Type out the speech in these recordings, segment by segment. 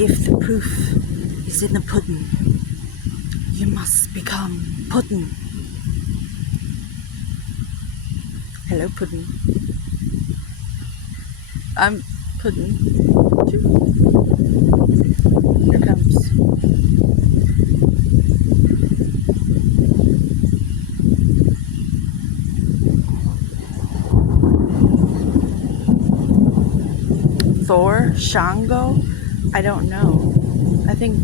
If the proof is in the pudding, you must become pudding. Hello, pudding. I'm pudding. Here comes. Thor? Shango? I don't know. I think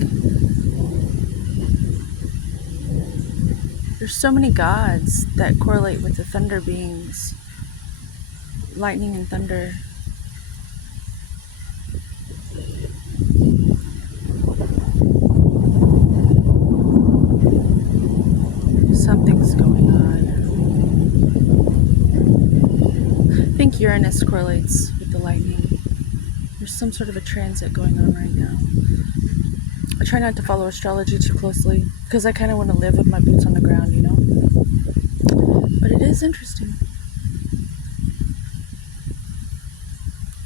there's so many gods that correlate with the thunder beings. Lightning and thunder. Something's going on. I think Uranus correlates with the lightning. There's some sort of a transit going on right now. I try not to follow astrology too closely because I kind of want to live with my boots on the ground, you know? But it is interesting.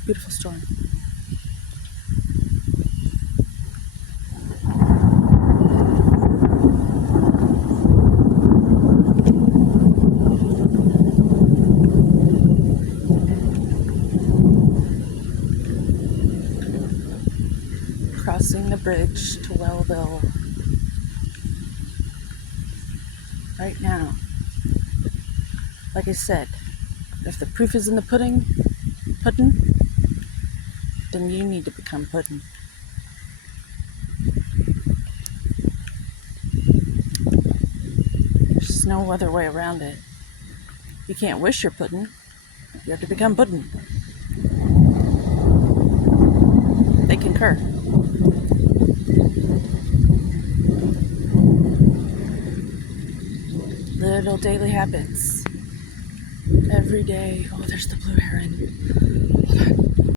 Beautiful storm. Crossing the bridge to Wellville right now. Like I said, if the proof is in the pudding, then you need to become pudding. There's no other way around it. You can't wish you're pudding. You have to become pudding. They concur. Little daily habits. Every day. Oh, there's the blue heron. Hold on.